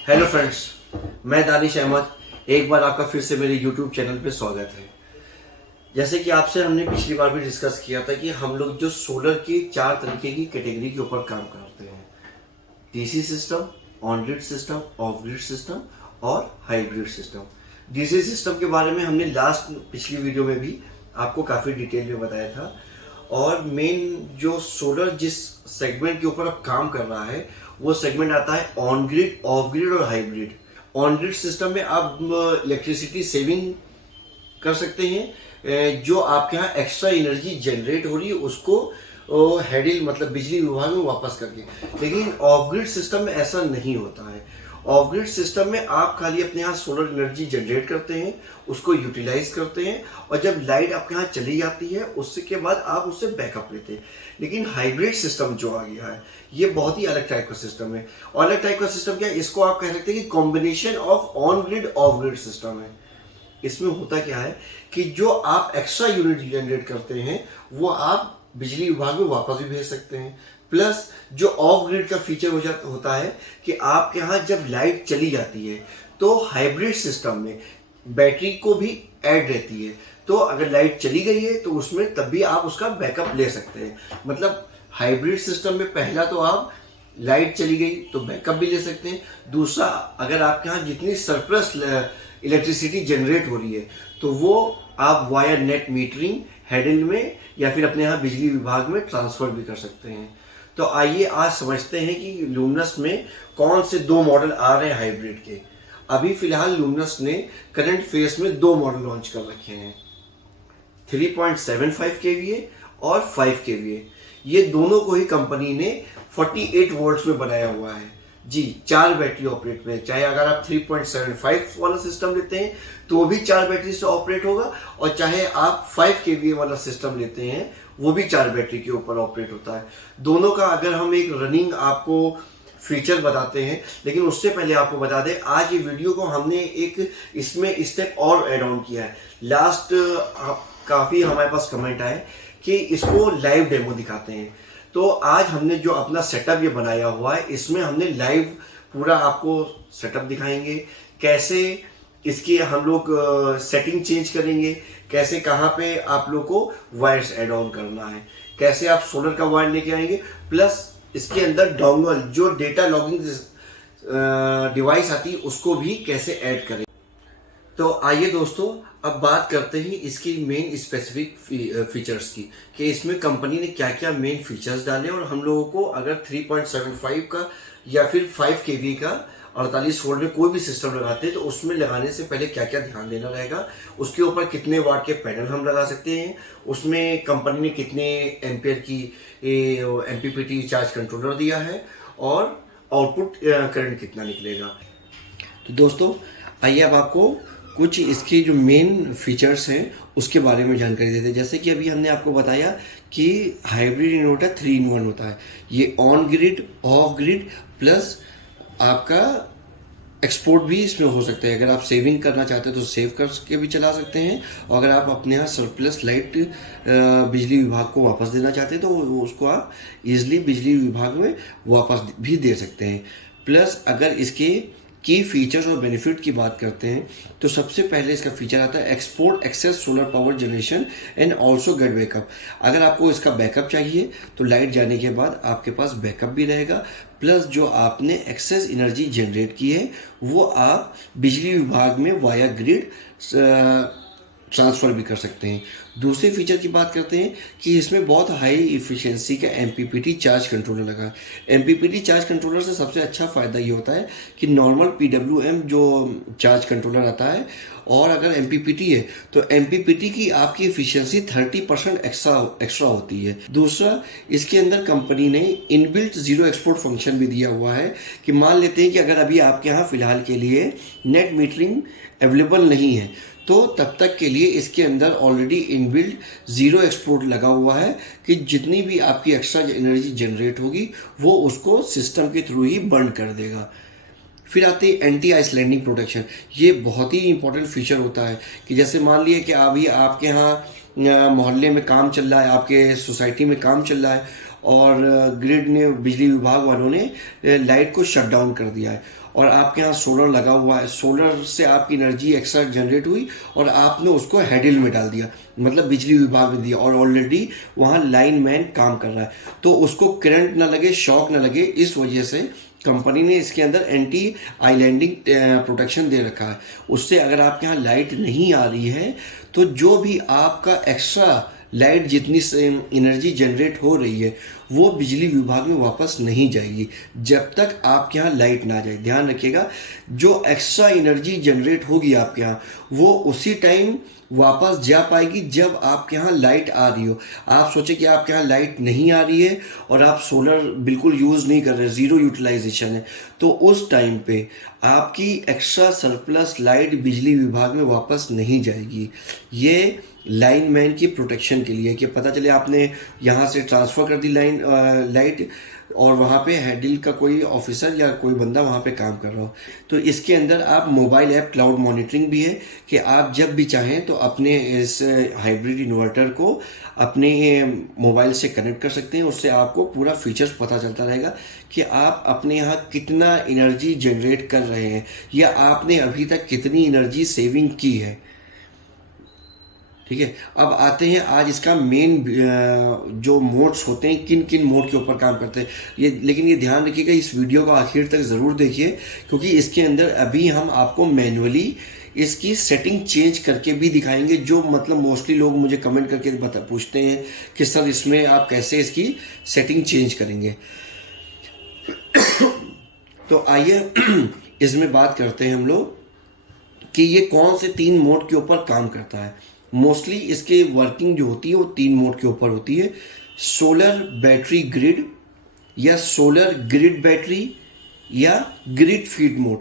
Hello friends, मैं दानिश अहमद। एक बार आपका फिर से मेरे यूट्यूब चैनल पे स्वागत है। जैसे कि आपसे हमने पिछली बार भी डिस्कस किया था कि हम लोग जो सोलर की 4 तरीके की कैटेगरी के ऊपर काम करते हैं, DC system, on grid system, of grid system और हाइब्रिड सिस्टम। डीसी सिस्टम के बारे में हमने लास्ट पिछली वीडियो में भी आपको काफ़ी डिटेल में बताया था। और मेन जो सोलर जिस सेगमेंट के ऊपर अब काम कर रहा है वो सेगमेंट आता है ऑन ग्रिड, ऑफ ग्रिड और हाइब्रिड। ऑन ग्रिड सिस्टम में आप इलेक्ट्रिसिटी सेविंग कर सकते हैं। जो आपके यहाँ एक्स्ट्रा एनर्जी जनरेट हो रही है उसको हेडिल मतलब बिजली विभाग में वापस करके। लेकिन ऑफ ग्रिड सिस्टम में ऐसा नहीं होता है। ऑफ ग्रिड सिस्टम में आप खाली अपने यहाँ सोलर एनर्जी जनरेट करते हैं, उसको यूटिलाइज करते हैं और जब लाइट आपके यहाँ चली जाती है उसके बाद आप उससे बैकअप लेते हैं। लेकिन हाइब्रिड सिस्टम जो आ गया है ये बहुत ही अलग टाइप का सिस्टम है। और अलग टाइप का सिस्टम क्या है, इसको आप कह सकते हैं कि combination of on grid of grid system है। इसमें होता क्या है कि जो आप एक्स्ट्रा यूनिट जनरेट करते हैं वो आप बिजली विभाग में वापस भी भेज सकते हैं। प्लस जो ऑफ ग्रिड का फीचर होता है कि आपके यहाँ जब लाइट चली जाती है तो हाइब्रिड सिस्टम में बैटरी को भी ऐड रहती है। तो अगर लाइट चली गई है तो उसमें तब भी आप उसका बैकअप ले सकते हैं। मतलब हाइब्रिड सिस्टम में पहला तो आप लाइट चली गई तो बैकअप भी ले सकते हैं। दूसरा, अगर आपके यहाँ जितनी सरप्लस इलेक्ट्रिसिटी जनरेट हो रही है तो वो आप वायर नेट मीटरिंग हेडल में या फिर अपने यहाँ बिजली विभाग में ट्रांसफर भी कर सकते हैं। तो आइए आज समझते हैं कि लुमिनस में कौन से 2 मॉडल आ रहे हैं हाइब्रिड के। अभी फिलहाल लुमिनस ने करंट फेज में 2 मॉडल लॉन्च कर रखे हैं, 3.75 kVA और 5 kVA। ये दोनों को ही कंपनी ने 48 वोल्ट्स में बनाया हुआ है जी। 4 बैटरी ऑपरेट में, चाहे अगर आप 3.75 वाला सिस्टम लेते हैं तो वो भी 4 बैटरी से ऑपरेट होगा और चाहे आप 5 kVA वाला सिस्टम लेते हैं वो भी 4 बैटरी के ऊपर ऑपरेट होता है। दोनों का अगर हम एक रनिंग आपको फीचर बताते हैं, लेकिन उससे पहले आपको बता दें आज ये वीडियो को हमने एक इसमें स्टेप और ऐड ऑन किया है। लास्ट काफ़ी हमारे पास कमेंट आए कि इसको लाइव डेमो दिखाते हैं। तो आज हमने जो अपना सेटअप ये बनाया हुआ है इसमें हमने लाइव पूरा आपको सेटअप दिखाएंगे, कैसे इसकी हम लोग सेटिंग चेंज करेंगे, कैसे कहाँ पे आप लोग को वायर्स ऐड ऑन करना है, कैसे आप सोलर का वायर लेके आएंगे, प्लस इसके अंदर डोंगल जो डेटा लॉगिंग डिवाइस आती है उसको भी कैसे ऐड करें। तो आइए दोस्तों अब बात करते हैं इसकी मेन स्पेसिफिक फीचर्स की कि इसमें कंपनी ने क्या क्या मेन फीचर्स डाले और हम लोगों को अगर 3.75 का या फिर 5 kV का 48 वोल्ट में कोई भी सिस्टम लगाते हैं तो उसमें लगाने से पहले क्या क्या ध्यान देना रहेगा, उसके ऊपर कितने वाट के पैनल हम लगा सकते हैं, उसमें कंपनी ने कितने एम्पियर की MPPT चार्ज कंट्रोलर दिया है और आउटपुट करंट कितना निकलेगा। तो दोस्तों आइए अब आपको कुछ इसकी जो मेन फीचर्स हैं उसके बारे में जानकारी देते हैं। जैसे कि अभी हमने आपको बताया कि हाइब्रिड इन्वर्टर 3-in-1 होता है। ये on grid, of grid plus आपका एक्सपोर्ट भी इसमें हो सकता है। अगर आप सेविंग करना चाहते हैं तो सेव करके भी चला सकते हैं और अगर आप अपने यहाँ सरप्लस लाइट बिजली विभाग को वापस देना चाहते हैं तो उसको आप इजीली बिजली विभाग में वापस भी दे सकते हैं। प्लस अगर इसके की फीचर्स और बेनिफिट की बात करते हैं तो सबसे पहले इसका फीचर आता है export excess solar power generation and also get backup. अगर आपको इसका बैकअप चाहिए तो लाइट जाने के बाद आपके पास बैकअप भी रहेगा, प्लस जो आपने एक्सेस एनर्जी जनरेट की है वो आप बिजली विभाग में वाया ग्रिड ट्रांसफ़र भी कर सकते हैं। दूसरे फीचर की बात करते हैं कि इसमें बहुत हाई इफिशिएंसी का MPPT चार्ज कंट्रोलर लगा है। MPPT चार्ज कंट्रोलर से सबसे अच्छा फ़ायदा ये होता है कि नॉर्मल PWM जो चार्ज कंट्रोलर आता है और अगर MPPT है तो MPPT की आपकी इफिशिएंसी 30% एक्स्ट्रा होती है। दूसरा, इसके अंदर कंपनी ने इनबिल्ट जीरो एक्सपोर्ट फंक्शन भी दिया हुआ है कि मान लेते हैं कि अगर अभी आपके यहाँ फ़िलहाल के लिए नेट मीटरिंग अवेलेबल नहीं है तो तब तक के लिए इसके अंदर ऑलरेडी इनबिल्ट जीरो एक्सपोर्ट लगा हुआ है कि जितनी भी आपकी एक्स्ट्रा एनर्जी जनरेट होगी वो उसको सिस्टम के थ्रू ही बर्न कर देगा। फिर आती है एंटी आइसलैंडिंग प्रोटेक्शन। ये बहुत ही इंपॉर्टेंट फीचर होता है कि जैसे मान लिए कि अभी आपके यहाँ मोहल्ले में काम चल रहा है, आपके सोसाइटी में काम चल रहा है और ग्रिड ने, बिजली विभाग वालों ने लाइट को शट डाउन कर दिया है और आपके यहाँ सोलर लगा हुआ है, सोलर से आपकी एनर्जी एक्स्ट्रा जनरेट हुई और आपने उसको हेडिल में डाल दिया, मतलब बिजली विभाग में दिया, और ऑलरेडी वहाँ लाइन मैन काम कर रहा है, तो उसको करंट ना लगे, शॉक ना लगे, इस वजह से कंपनी ने इसके अंदर एंटी आइलैंडिंग प्रोटेक्शन दे रखा है। उससे अगर आपके यहाँ लाइट नहीं आ रही है तो जो भी आपका एक्स्ट्रा लाइट जितनी एनर्जी जनरेट हो रही है वो बिजली विभाग में वापस नहीं जाएगी जब तक आपके यहाँ लाइट ना जाए। ध्यान रखिएगा, जो एक्स्ट्रा एनर्जी जनरेट होगी आपके यहाँ वो उसी टाइम वापस जा पाएगी जब आपके यहाँ लाइट आ रही हो। आप सोचें कि आपके यहाँ लाइट नहीं आ रही है और आप सोलर बिल्कुल यूज़ नहीं कर रहे, ज़ीरो यूटिलाइजेशन है, तो उस टाइम पे आपकी एक्स्ट्रा सरप्लस लाइट बिजली विभाग में वापस नहीं जाएगी। ये लाइन मैन की प्रोटेक्शन के लिए, कि पता चले आपने यहाँ से ट्रांसफ़र कर दी लाइट और वहाँ पे हेडिल का कोई ऑफिसर या कोई बंदा वहाँ पे काम कर रहा हो, तो इसके अंदर आप मोबाइल ऐप क्लाउड मॉनिटरिंग भी है कि आप जब भी चाहें तो अपने इस हाइब्रिड इन्वर्टर को अपने मोबाइल से कनेक्ट कर सकते हैं। उससे आपको पूरा फीचर्स पता चलता रहेगा कि आप अपने यहाँ कितना एनर्जी जनरेट कर रहे हैं या आपने अभी तक कितनी एनर्जी सेविंग की है। ठीक है, अब आते हैं आज इसका मेन जो मोड्स होते हैं, किन किन मोड के ऊपर काम करते हैं ये, लेकिन ये ध्यान रखिएगा, इस वीडियो को आखिर तक ज़रूर देखिए क्योंकि इसके अंदर अभी हम आपको मैनुअली इसकी सेटिंग चेंज करके भी दिखाएंगे। जो मतलब मोस्टली लोग मुझे कमेंट करके पूछते हैं कि सर इसमें आप कैसे इसकी सेटिंग चेंज करेंगे। तो आइए इसमें बात करते हैं हम लोग कि ये कौन से 3 मोड के ऊपर काम करता है। मोस्टली इसके वर्किंग जो होती है वो 3 मोड के ऊपर होती है, सोलर बैटरी ग्रिड या सोलर ग्रिड बैटरी या grid feed mode.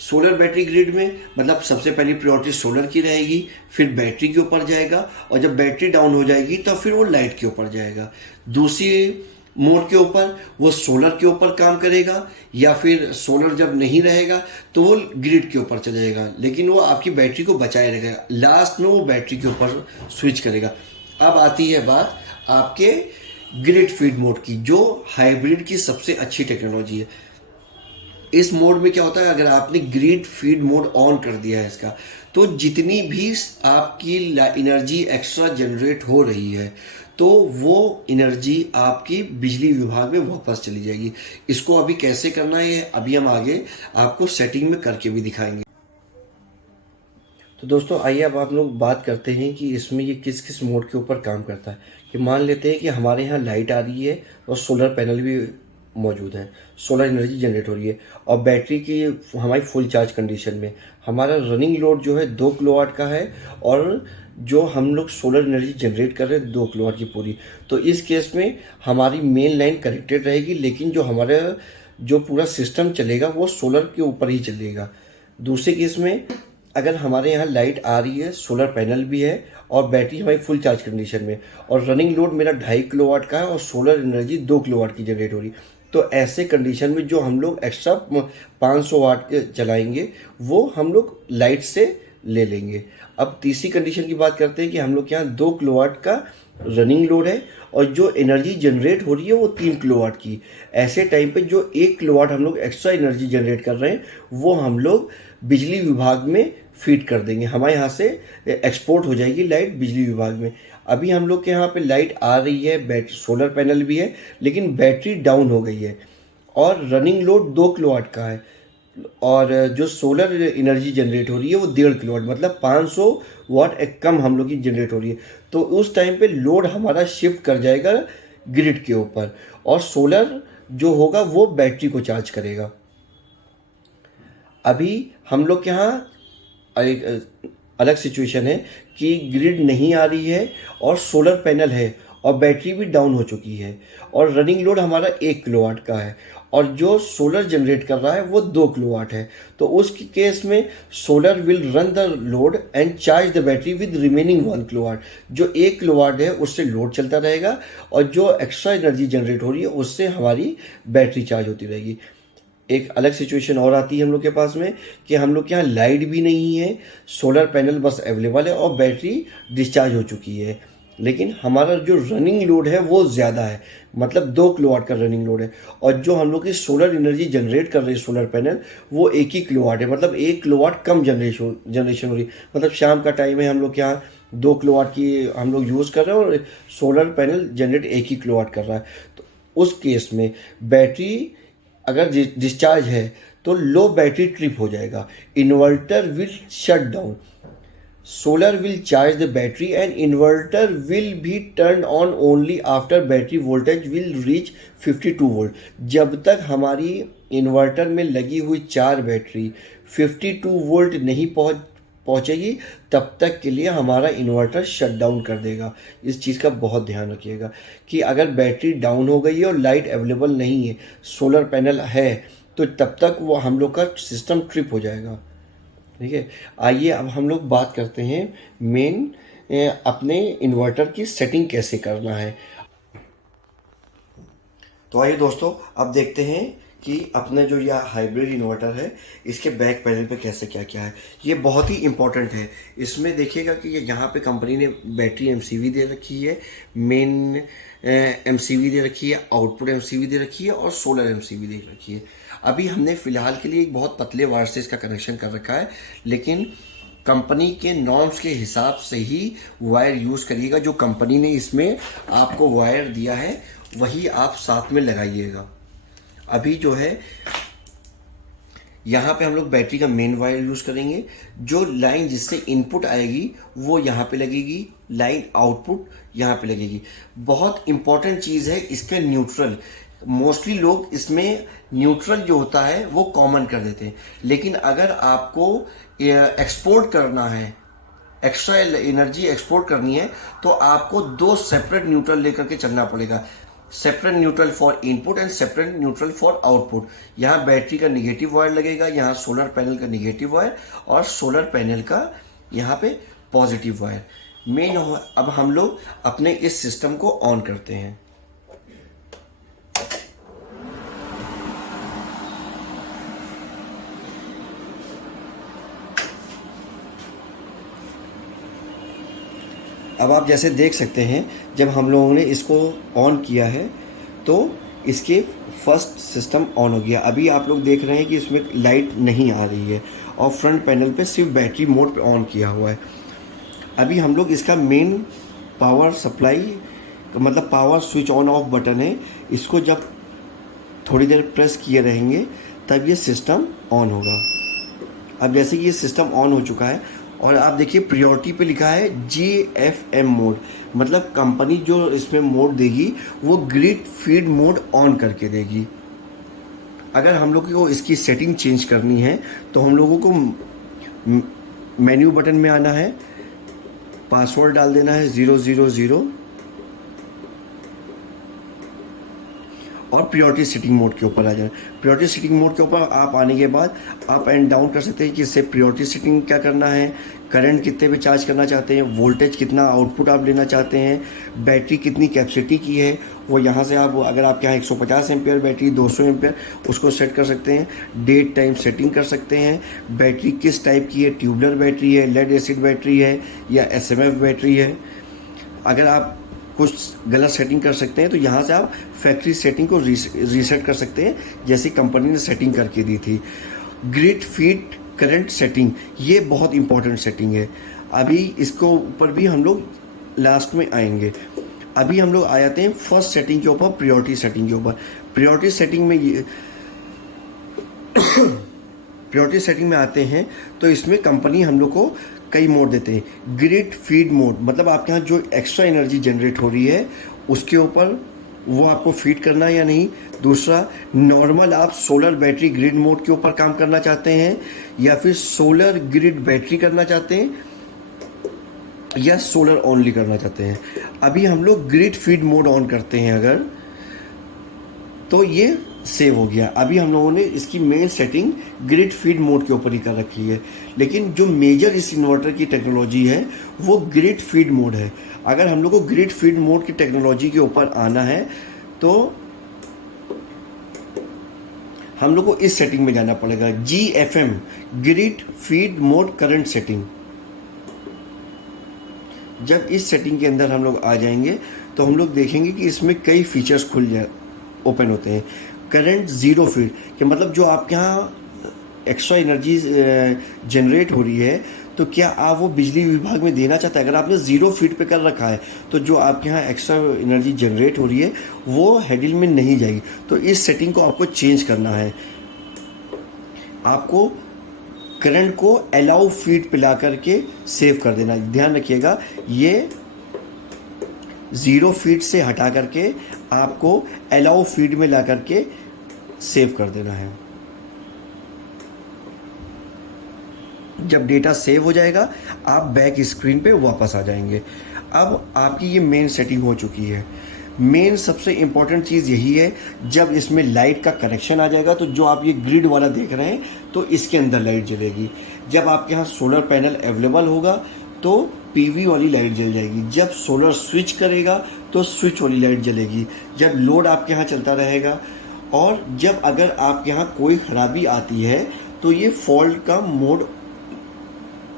Solar battery grid में मतलब सबसे पहली प्रायोरिटी सोलर की रहेगी, फिर बैटरी के ऊपर जाएगा और जब बैटरी डाउन हो जाएगी तो फिर वो लाइट के ऊपर जाएगा। दूसरी मोड के ऊपर वो सोलर के ऊपर काम करेगा या फिर सोलर जब नहीं रहेगा तो वो ग्रिड के ऊपर चला जाएगा, लेकिन वो आपकी बैटरी को बचाए रखेगा। लास्ट में वो बैटरी के ऊपर स्विच करेगा। अब आती है बात आपके ग्रिड फीड मोड की, जो हाइब्रिड की सबसे अच्छी टेक्नोलॉजी है। इस मोड में क्या होता है, अगर आपने ग्रिड फीड मोड ऑन कर दिया है इसका, तो जितनी भी आपकी एनर्जी एक्स्ट्रा जनरेट हो रही है तो वो एनर्जी आपकी बिजली विभाग में वापस चली जाएगी। इसको अभी कैसे करना है अभी हम आगे आपको सेटिंग में करके भी दिखाएंगे। तो दोस्तों आइए अब आप लोग बात करते हैं कि इसमें ये किस किस मोड के ऊपर काम करता है। कि मान लेते हैं कि हमारे यहाँ लाइट आ रही है और सोलर पैनल भी मौजूद है, सोलर एनर्जी जनरेट हो रही है और बैटरी की हमारी फुल चार्ज कंडीशन में हमारा रनिंग लोड जो है 2 किलोवाट का है और जो हम लोग सोलर एनर्जी जनरेट कर रहे हैं 2 किलोवाट की पूरी। तो इस केस में हमारी मेन लाइन कनेक्टेड रहेगी, लेकिन जो हमारा जो पूरा सिस्टम चलेगा वो सोलर के ऊपर ही चलेगा। दूसरे केस में अगर हमारे यहाँ लाइट आ रही है, सोलर पैनल भी है और बैटरी हमारी फुल चार्ज कंडीशन में और रनिंग लोड मेरा 2.5 किलोवाट का है और सोलर एनर्जी 2 किलोवाट की जनरेट हो रही, तो ऐसे कंडीशन में जो हम लोग एक्स्ट्रा 500 वाट चलाएंगे वो हम लोग लाइट से ले लेंगे। अब तीसरी कंडीशन की बात करते हैं कि हम लोग के यहाँ 2 किलोवाट का रनिंग लोड है और जो एनर्जी जनरेट हो रही है वो 3 किलोवाट की। ऐसे टाइम पे जो 1 किलोवाट हम लोग एक्स्ट्रा एनर्जी जनरेट कर रहे हैं वो हम लोग बिजली विभाग में फीड कर देंगे, हमारे यहाँ से एक्सपोर्ट हो जाएगी लाइट बिजली विभाग में। अभी हम लोग के यहाँ पे लाइट आ रही है, बैटरी सोलर पैनल भी है लेकिन बैटरी डाउन हो गई है और रनिंग लोड 2 किलोवाट का है और जो सोलर एनर्जी जनरेट हो रही है वो 1.5 किलोवाट, मतलब 500 वाट एक कम हम लोग की जनरेट हो रही है। तो उस टाइम पे लोड हमारा शिफ्ट कर जाएगा ग्रिड के ऊपर और सोलर जो होगा वो बैटरी को चार्ज करेगा। अभी हम लोग के यहाँ एक अलग सिचुएशन है कि ग्रिड नहीं आ रही है और सोलर पैनल है और बैटरी भी डाउन हो चुकी है और रनिंग लोड हमारा 1 किलोवाट का है और जो सोलर जनरेट कर रहा है वो 2 किलोवाट है। तो उस केस में solar will run the load and charge the battery with remaining 1 kilowatt. जो 1 किलोवाट है उससे लोड चलता रहेगा और जो एक्स्ट्रा एनर्जी जनरेट हो रही है उससे हमारी बैटरी चार्ज होती रहेगी। एक अलग सिचुएशन और आती है हम लोग के पास में कि हम लोग के यहाँ लाइट भी नहीं है, सोलर पैनल बस अवेलेबल है और बैटरी डिस्चार्ज हो चुकी है, लेकिन हमारा जो रनिंग लोड है वो ज़्यादा है, मतलब 2 किलोवाट का रनिंग लोड है। और जो हम लोग की सोलर एनर्जी जनरेट कर रही है सोलर पैनल, वो 1 ही किलोवाट है, मतलब 1 किलोवाट कम जनरेशन हो रही है। मतलब शाम का टाइम है, हम लोग के यहाँ 2 किलोवाट की हम लोग यूज़ कर रहे हैं और सोलर पैनल जनरेट 1 ही किलोवाट कर रहा है। तो उस केस में बैटरी अगर डिस्चार्ज है तो लो बैटरी ट्रिप हो जाएगा, inverter will shut down, solar will charge the battery and inverter will be turned on only after battery voltage will reach 52 volt. जब तक हमारी इन्वर्टर में लगी हुई 4 बैटरी 52 वोल्ट नहीं पहुंचेगी, तब तक के लिए हमारा इन्वर्टर शट डाउन कर देगा। इस चीज़ का बहुत ध्यान रखिएगा कि अगर बैटरी डाउन हो गई है और लाइट अवेलेबल नहीं है, सोलर पैनल है, तो तब तक वो हम लोग का सिस्टम ट्रिप हो जाएगा। ठीक है, आइए अब हम लोग बात करते हैं मेन अपने इन्वर्टर की सेटिंग कैसे करना है। तो आइए दोस्तों, अब देखते हैं कि अपने जो यह हाइब्रिड इन्वर्टर है इसके बैक पैनल पे कैसे क्या क्या है। ये बहुत ही इम्पोर्टेंट है। इसमें देखिएगा कि यहाँ पे कंपनी ने बैटरी एमसीवी दे रखी है, मेन एमसीवी दे रखी है, आउटपुट एमसीवी दे रखी है और सोलर एमसीवी दे रखी है। अभी हमने फ़िलहाल के लिए एक बहुत पतले वायर से इसका कनेक्शन कर रखा है, लेकिन कंपनी के नॉर्म्स के हिसाब से ही वायर यूज़ करिएगा। जो कंपनी ने इसमें आपको वायर दिया है वही आप साथ में लगाइएगा। अभी जो है यहाँ पे हम लोग बैटरी का मेन वायर यूज़ करेंगे। जो लाइन जिससे इनपुट आएगी वो यहाँ पे लगेगी, लाइन आउटपुट यहाँ पे लगेगी। बहुत इंपॉर्टेंट चीज़ है इसका न्यूट्रल। मोस्टली लोग इसमें न्यूट्रल जो होता है वो कॉमन कर देते हैं, लेकिन अगर आपको एक्सपोर्ट करना है, एक्स्ट्रा एनर्जी एक्सपोर्ट करनी है, तो आपको 2 सेपरेट न्यूट्रल लेकर के चलना पड़ेगा। Separate neutral for input and separate neutral for output. यहाँ बैटरी का निगेटिव वायर लगेगा, यहाँ सोलर पैनल का निगेटिव वायर और सोलर पैनल का यहाँ पे पॉजिटिव वायर। मेन अब हम लोग अपने इस सिस्टम को ऑन करते हैं। अब आप जैसे देख सकते हैं, जब हम लोगों ने इसको ऑन किया है तो इसके फर्स्ट सिस्टम ऑन हो गया। अभी आप लोग देख रहे हैं कि इसमें लाइट नहीं आ रही है और फ्रंट पैनल पे सिर्फ बैटरी मोड पे ऑन किया हुआ है। अभी हम लोग इसका मेन पावर सप्लाई, मतलब power switch on off button है, इसको जब थोड़ी देर प्रेस किए रहेंगे तब ये सिस्टम ऑन होगा। अब जैसे कि ये सिस्टम ऑन हो चुका है और आप देखिए प्रायोरिटी पे लिखा है GFM मोड, मतलब कंपनी जो इसमें मोड देगी वो ग्रिड फीड मोड ऑन करके देगी। अगर हम लोग को इसकी सेटिंग चेंज करनी है तो हम लोगों को मेन्यू बटन में आना है, पासवर्ड डाल देना है 000 और प्रायोरिटी सेटिंग मोड के ऊपर आ जाए। प्रायोरिटी सेटिंग मोड के ऊपर आप आने के बाद अप एंड डाउन कर सकते हैं कि इससे प्रायोरिटी सेटिंग क्या करना है, करंट कितने पे चार्ज करना चाहते हैं, वोल्टेज कितना आउटपुट आप लेना चाहते हैं, बैटरी कितनी कैपेसिटी की है, वो यहाँ से आप, अगर आपके यहाँ 150 एम्पियर बैटरी, 200 एम्पियर, उसको सेट कर सकते हैं। डेट टाइम सेटिंग कर सकते हैं। बैटरी किस टाइप की है, ट्यूबलर बैटरी है, लेड एसिड बैटरी है या SMF बैटरी है। अगर आप कुछ गलत सेटिंग कर सकते हैं तो यहाँ से आप फैक्ट्री सेटिंग को रीसेट कर सकते हैं, जैसी कंपनी ने सेटिंग करके दी थी। ग्रिड फीड करंट सेटिंग, ये बहुत इंपॉर्टेंट सेटिंग है। अभी इसको ऊपर भी हम लोग लास्ट में आएंगे। अभी हम लोग आ जाते हैं फर्स्ट सेटिंग के ऊपर, प्रायोरिटी सेटिंग के ऊपर। प्रायोरिटी सेटिंग में ये प्रायोरिटी सेटिंग में आते हैं तो इसमें कंपनी हम लोग को कई मोड देते हैं। ग्रिड फीड मोड, मतलब आपके यहाँ जो एक्स्ट्रा एनर्जी जनरेट हो रही है उसके ऊपर वो आपको फीड करना है या नहीं। दूसरा, नॉर्मल आप सोलर बैटरी ग्रिड मोड के ऊपर काम करना चाहते हैं या फिर सोलर ग्रिड बैटरी करना चाहते हैं या सोलर ओनली करना चाहते हैं। अभी हम लोग ग्रिड फीड मोड ऑन करते हैं अगर, तो ये सेव हो गया। अभी हम लोगों ने इसकी main setting grid feed mode के ऊपर ही कर रखी है, लेकिन जो मेजर इस इन्वर्टर की टेक्नोलॉजी है वो ग्रिड फीड मोड है। अगर हम लोग को ग्रिड फीड मोड की टेक्नोलॉजी के ऊपर आना है तो हम लोग को इस सेटिंग में जाना पड़ेगा, GFM, grid feed mode current setting. जब इस सेटिंग के अंदर हम लोग आ जाएंगे तो हम लोग देखेंगे कि इसमें कई फीचर्स ओपन होते हैं। करंट 0 फीट कि मतलब जो आपके यहाँ एक्स्ट्रा एनर्जी जनरेट हो रही है तो क्या आप वो बिजली विभाग में देना चाहते हैं? अगर आपने 0 फीट पे कर रखा है तो जो आपके यहाँ एक्स्ट्रा एनर्जी जनरेट हो रही है वो हैंडल में नहीं जाएगी। तो इस सेटिंग को आपको चेंज करना है। आपको करंट को अलाउ फीड पे ला करके सेव कर देना। ध्यान रखिएगा, ये 0 फीट से हटा करके आपको अलाउ फीड में ला करके सेव कर देना है। जब डेटा सेव हो जाएगा आप बैक स्क्रीन पे वापस आ जाएंगे। अब आपकी ये मेन सेटिंग हो चुकी है। मेन सबसे इम्पॉर्टेंट चीज़ यही है, जब इसमें लाइट का कनेक्शन आ जाएगा तो जो आप ये ग्रिड वाला देख रहे हैं तो इसके अंदर लाइट जलेगी। जब आपके यहाँ सोलर पैनल अवेलेबल होगा तो पीवी वाली लाइट जल जाएगी। जब सोलर स्विच करेगा तो स्विच वाली लाइट जलेगी। जब लोड आपके यहाँ चलता रहेगा और जब अगर आपके यहाँ कोई ख़राबी आती है तो ये फॉल्ट का मोड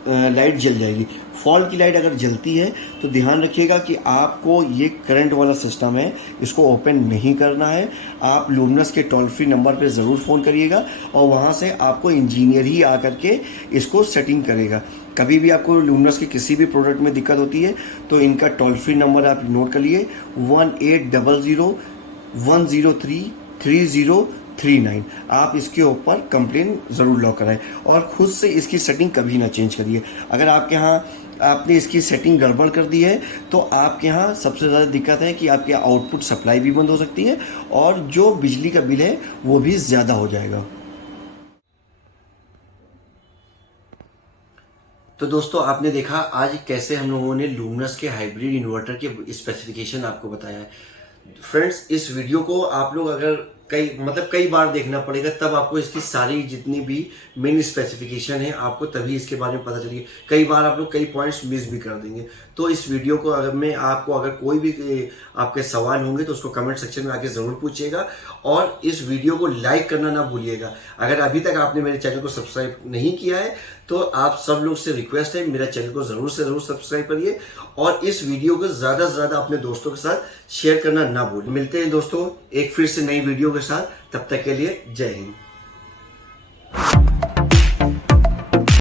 लाइट जल जाएगी। फॉल्ट की लाइट अगर जलती है तो ध्यान रखिएगा कि आपको ये करंट वाला सिस्टम है, इसको ओपन नहीं करना है। आप लुमिनस के टोल फ्री नंबर पे ज़रूर फ़ोन करिएगा और वहाँ से आपको इंजीनियर ही आकर के इसको सेटिंग करेगा। कभी भी आपको लुमिनस के किसी भी प्रोडक्ट में दिक्कत होती है तो इनका टोल फ्री नंबर आप नोट कर लिए 1800-103-3039। आप इसके ऊपर कंप्लेन ज़रूर लॉक कराएं और ख़ुद से इसकी सेटिंग कभी ना चेंज करिए। अगर आपके यहाँ आपने इसकी सेटिंग गड़बड़ कर दी है तो आपके यहाँ सबसे ज़्यादा दिक्कत है कि आपके आउटपुट सप्लाई भी बंद हो सकती है और जो बिजली का बिल है वो भी ज़्यादा हो जाएगा। तो दोस्तों आपने देखा आज कैसे हम लोगों ने लुमिनस के हाइब्रिड इन्वर्टर के स्पेसिफिकेशन आपको बताया है। फ्रेंड्स, इस वीडियो को आप लोग अगर कई बार देखना पड़ेगा, तब आपको इसकी सारी जितनी भी मेन स्पेसिफिकेशन है आपको तभी इसके बारे में पता चलेगी। कई बार आप लोग कई पॉइंट्स मिस भी कर देंगे। तो इस वीडियो को अगर कोई भी आपके सवाल होंगे तो उसको कमेंट सेक्शन में आके ज़रूर पूछिएगा और इस वीडियो को लाइक करना ना भूलिएगा। अगर अभी तक आपने मेरे चैनल को सब्सक्राइब नहीं किया है तो आप सब लोग से रिक्वेस्ट है, मेरा चैनल को ज़रूर से ज़रूर सब्सक्राइब करिए और इस वीडियो को ज़्यादा से ज़्यादा अपने दोस्तों के साथ शेयर करना ना भूलें। मिलते हैं दोस्तों एक फिर से नई वीडियो के साथ, तब तक के लिए जय हिंद।